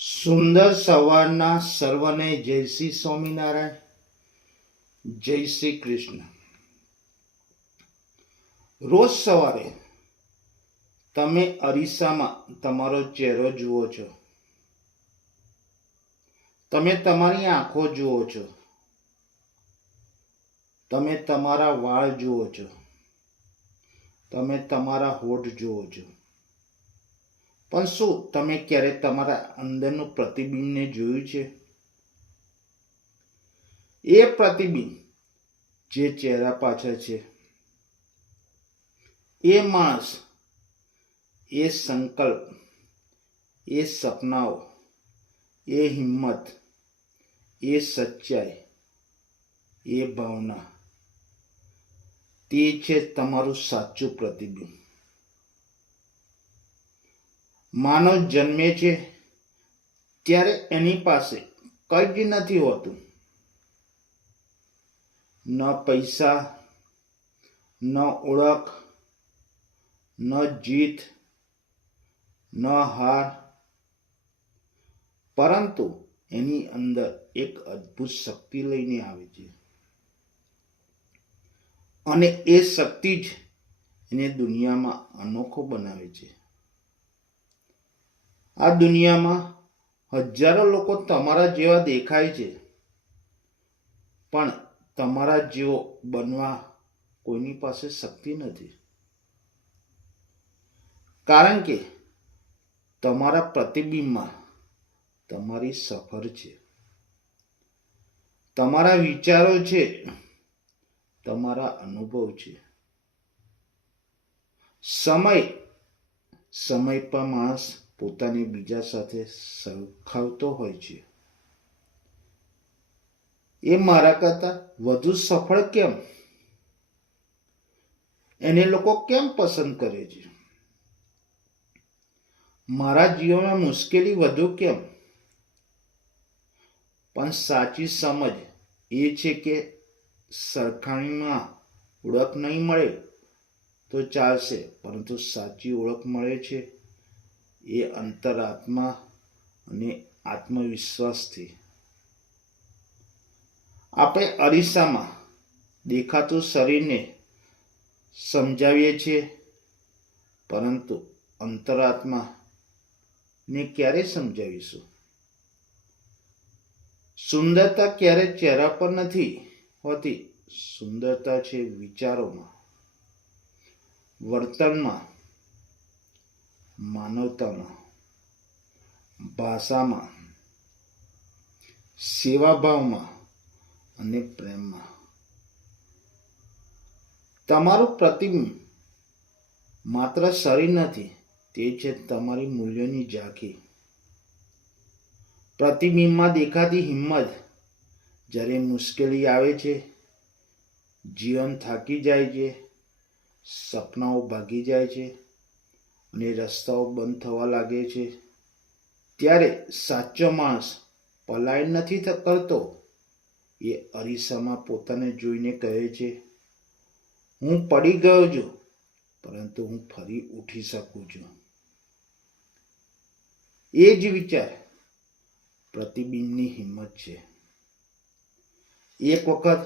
સુંદર સવારના સર્વને જય શ્રી સ્વામિનારાયણ, જય શ્રી કૃષ્ણ. રોજ સવારે તમે અરીસામાં તમારો ચહેરો જુઓ છો, તમે તમારી આંખો જુઓ છો, તમે તમારા વાળ જુઓ છો, તમે તમારા હોઠ જુઓ છો. પણ શું તમે ક્યારે તમારા અંદરનું પ્રતિબિંબને જોયું છે? એ પ્રતિબિંબ જે ચહેરા પાછળ છે, એ માણસ, એ સંકલ્પ, એ સપનાઓ, એ હિંમત, એ સચ્ચાઈ, એ ભાવના, તે છે તમારું સાચું પ્રતિબિંબ. માનવ જન્મે છે ત્યારે એની પાસે કંઈ જ નથી હોતું. ન પૈસા, ન ઓળખ, ન જીત, ન હાર, પરંતુ એની અંદર એક અદ્ભુત શક્તિ લઈને આવે છે, અને એ શક્તિ જ એને દુનિયામાં અનોખો બનાવે છે. આ દુનિયામાં હજારો લોકો તમારા જેવા દેખાય છે, પણ તમારા જેવો બનવા કોઈની પાસે શક્તિ નથી. કારણ કે તમારા પ્રતિબિંબમાં તમારી સફર છે, તમારા વિચારો છે, તમારા અનુભવ છે. સમય પર માણસ પોતાને બીજા સાથે સરખાવતો હોય છે. એ મારા કરતા વધુ સફળ કેમ? એને લોકો કેમ પસંદ કરે છે? મારા જીવનમાં મુશ્કેલી વધુ કેમ? પણ સાચી સમજ એ છે કે સરખામણીમાં ઓળખ નહીં મળે તો ચાલશે, પરંતુ સાચી ઓળખ મળે છે એ અંતરાત્મા અને આત્મવિશ્વાસથી. આપણે અરીસામાં દેખાતું શરીરને સમજાવીએ છીએ, પરંતુ અંતરાત્માને ક્યારે સમજાવીશું? સુંદરતા ક્યારે ચહેરા પર નથી હોતી. સુંદરતા છે વિચારોમાં, વર્તનમાં, માનવતામાં, ભાષામાં, સેવાભાવમાં અને પ્રેમમાં. તમારું પ્રતિબિંબ માત્ર શરીર નથી, તે છે તમારી મૂલ્યોની ઝાંખી. પ્રતિબિંબમાં દેખાતી હિંમત. જ્યારે મુશ્કેલી આવે છે, જીવન થાકી જાય છે, સપનાઓ ભાગી જાય છે અને રસ્તાઓ બંધ થવા લાગે છે, ત્યારે સાચો માણસ પલાયન નથી કરતો. એ અરીસામાં પોતાને જોઈને કહે છે, હું પડી ગયો છું, પરંતુ હું ફરી ઉઠી શકું છું. એ જ વિચાર પ્રતિબિંબની હિંમત છે. એક વખત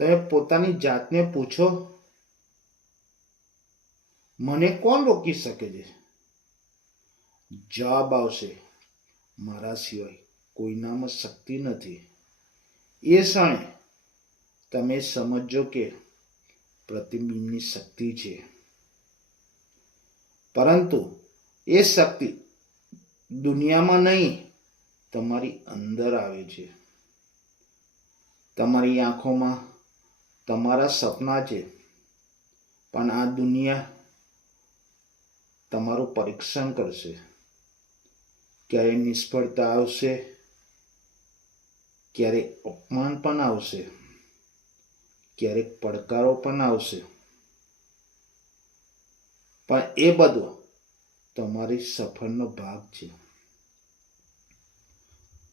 તમે પોતાની જાતને પૂછો, મને કોણ રોકી શકે છે? જવાબ આવશે, મારા સિવાય કોઈનામાં શક્તિ નથી. એ ક્ષણે તમે સમજો કે પ્રતિબિંબની શક્તિ છે, પરંતુ એ શક્તિ દુનિયામાં નહીં, તમારી અંદર આવે છે. તમારી આંખોમાં તમારા સપના છે, પણ આ દુનિયા તમારું પરીક્ષણ કરશે. ક્યારે નિષ્ફળતા આવશે, ક્યારેક અપમાન પણ આવશે, ક્યારેક પડકારો પણ આવશે, પણ એ બધો તમારી સફરનો ભાગ છે.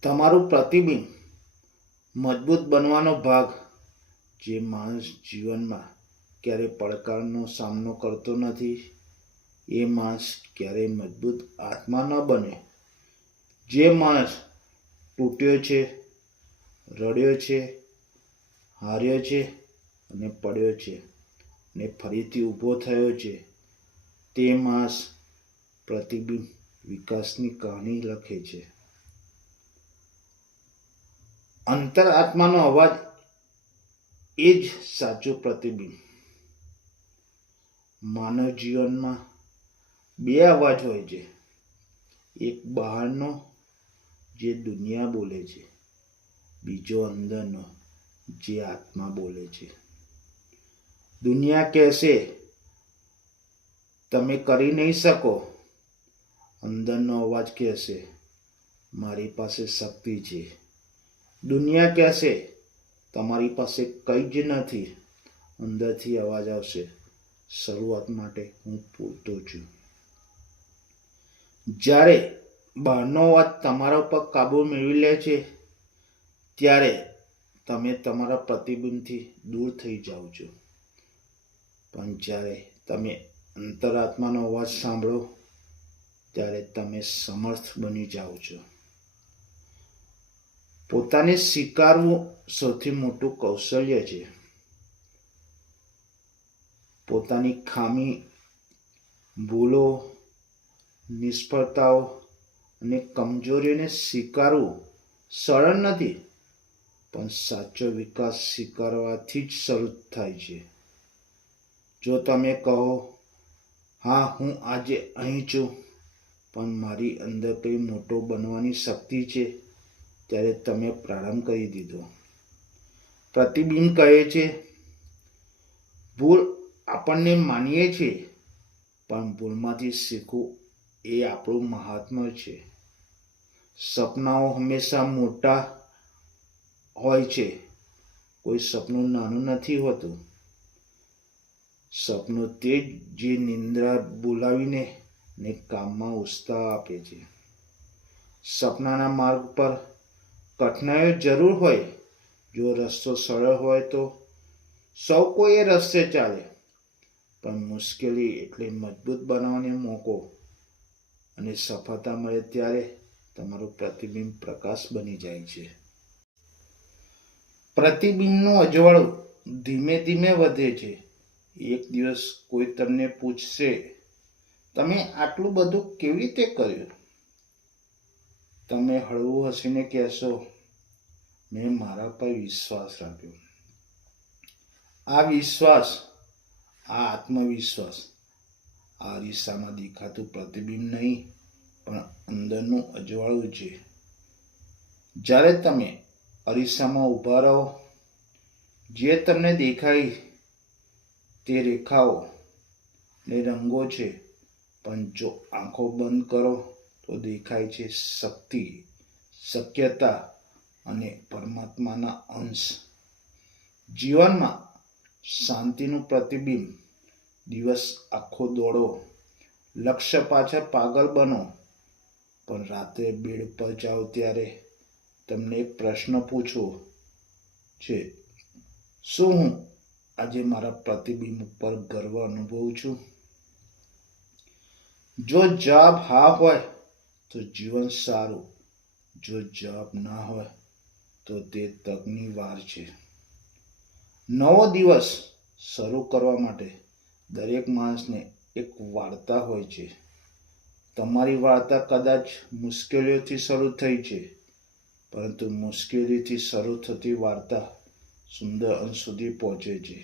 તમારું પ્રતિબિંબ મજબૂત બનવાનો ભાગ. જે માણસ જીવનમાં ક્યારે પડકારનો સામનો કરતો નથી, એ માણસ ક્યારેય મજબૂત આત્મા ન બને. જે માણસ તૂટ્યો છે, રડ્યો છે, હાર્યો છે અને પડ્યો છે અને ફરીથી ઊભો થયો છે, તે માણસ પ્રતિબિંબ વિકાસની કહાની લખે છે. અંતરાત્માનો અવાજ એ જ સાચું પ્રતિબિંબ. માનવ જીવનમાં બે અવાજ હોય છે. એક બહારનો, જે દુનિયા બોલે છે, બીજો અંદરનો, જે આત્મા બોલે છે. દુનિયા કહેશે તમે કરી નહીં શકો. અંદરનો અવાજ કહેશે મારી પાસે શક્તિ છે. દુનિયા કહેશે તમારી પાસે કંઈ જ નથી. અંદરથી અવાજ આવશે શરૂઆત માટે હું પૂરતો છું. જ્યારે બહારનો અવાજ તમારા ઉપર કાબુ મેળવી લે છે, ત્યારે તમે તમારા પ્રતિબિંબથી દૂર થઈ જાઓ છો. પણ જ્યારે તમે અંતરાત્માનો અવાજ સાંભળો, ત્યારે તમે સમર્થ બની જાઓ છો. પોતાને સ્વીકારવું સૌથી મોટું કૌશલ્ય છે. પોતાની ખામી, ભૂલો, નિષ્ફળતાઓ અને કમજોરીઓને સ્વીકારવું સરળ નથી, પણ સાચો વિકાસ સ્વીકારવાથી જ શરૂ થાય છે. જો તમે કહો હા હું આજે અહીં છું, પણ મારી અંદર કંઈ મોટો બનવાની શક્તિ છે, ત્યારે તમે પ્રારંભ કરી દીધો. પ્રતિબિંબ કહે છે ભૂલ આપણને માનીએ છીએ, પણ ભૂલમાંથી શીખવું એ આપણું મહાત્મ્ય છે. સપનાઓ હંમેશા મોટા હોય છે. કોઈ સપનું નાનું નથી હોતું. સપનું તે જે નિંદ્રા બોલાવીને ને કામમાં ઉત્સાહ આપે છે. સપનાના માર્ગ પર કઠિનાઈઓ જરૂર હોય. જો રસ્તો સરળ હોય તો સૌ કોઈ એ રસ્તે ચાલે, પણ મુશ્કેલી એટલે મજબૂત બનાવવાનો મોકો. અને સફળતા મળે ત્યારે તમારું પ્રતિબિંબ પ્રકાશ બની જાય છે. પ્રતિબિંબનું અજવાળું ધીમે ધીમે વધે છે. એક દિવસ કોઈ તમને પૂછશે તમે આટલું બધું કેવી રીતે કર્યું? તમે હળવું હસીને કહેશો મેં મારા પર વિશ્વાસ રાખ્યો. આ વિશ્વાસ, આ આત્મવિશ્વાસ, આ અરીસામાં દેખાતું પ્રતિબિંબ નહીં, પણ અંદરનું અજવાળું છે. જ્યારે તમે અરીસામાં ઊભા રહો, જે તમને દેખાય તે રેખાઓ ને રંગો છે, પણ જો આંખો બંધ કરો તો દેખાય છે શક્તિ, શક્યતા અને પરમાત્માના અંશ. જીવનમાં શાંતિનું પ્રતિબિંબ. દિવસ આખો દોડો, લક્ષ્ય પાછળ પાગલ બનો, પણ રાત્રે બેડ પર જાઓ ત્યારે તમને એક પ્રશ્ન પૂછવો છે, શું હું આજે મારા પ્રતિબિંબ ઉપર ગર્વ અનુભવું છું? જો જવાબ હા હોય તો જીવન સારું. જો જવાબ ના હોય તો તે તકની વાર છે. નવો દિવસ શરૂ કરવા માટે દરેક માણસને એક વાર્તા હોય છે. તમારી વાર્તા કદાચ મુશ્કેલીઓથી શરૂ થઈ છે, પરંતુ મુશ્કેલીથી શરૂ થતી વાર્તા સુંદર અંત સુધી પહોંચે છે.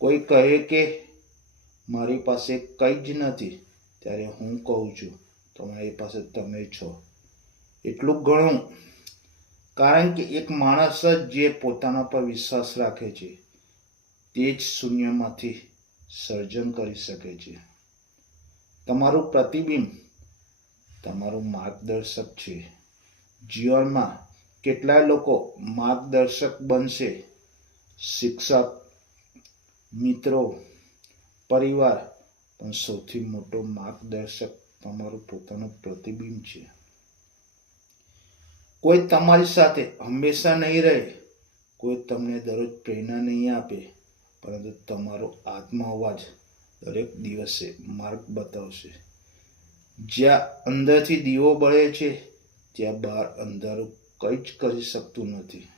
કોઈ કહે કે મારી પાસે કંઈ જ નથી, ત્યારે હું કહું છું તમારી પાસે તમે છો. એટલું ઘણું. કારણ કે એક માણસ જ જે પોતાના પર વિશ્વાસ રાખે છે, તે જ શૂન્યમાંથી સર્જન કરી શકે છે. તમારું પ્રતિબિંબ તમારું માર્ગદર્શક છે. જીવનમાં કેટલાય લોકો માર્ગદર્શક બનશે. શિક્ષક, મિત્રો, પરિવાર, પણ સૌથી મોટો માર્ગદર્શક તમારું પોતાનું પ્રતિબિંબ છે. કોઈ તમારી સાથે હંમેશા નહીં રહે, કોઈ તમને દરરોજ પ્રેરણા નહીં આપે, પરંતુ તમારો આત્મા અવાજ દરેક દિવસે માર્ગ બતાવશે. જ્યાં અંદરથી દીવો બળે છે ત્યાં બહાર અંધારું કંઈ જ કરી શકતું નથી.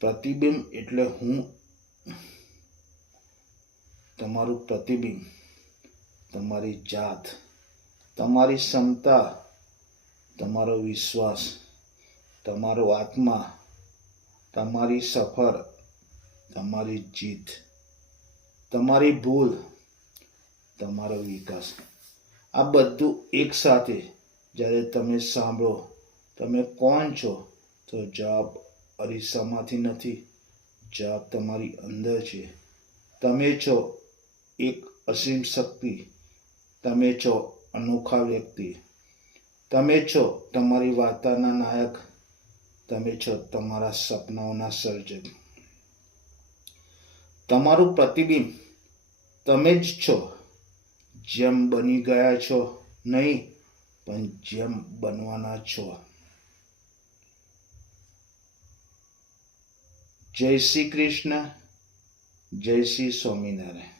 પ્રતિબિંબ એટલે હું. તમારું પ્રતિબિંબ, તમારી જાત, તમારી ક્ષમતા, તમારો વિશ્વાસ, તમારો આત્મા, તમારી સફર, તમારી જીત, તમારી ભૂલ, તમારો વિકાસ, આ બધું એકસાથે જ્યારે તમે સાંભળો તમે કોણ છો, તો જવાબ અરીસામાંથી નથી, જવાબ તમારી અંદર છે. તમે છો એક અસીમ શક્તિ, તમે છો અનોખા વ્યક્તિ, તમે છો તમારી વાર્તાના નાયક, તમે છો તમારા સપનાઓના સર્જક. તમારું પ્રતિબિંબ તમે જ છો, જેમ બની ગયા છો નહીં, પણ જેમ બનવાના છો. જય શ્રી કૃષ્ણ, જય શ્રી સ્વામિનારાયણ.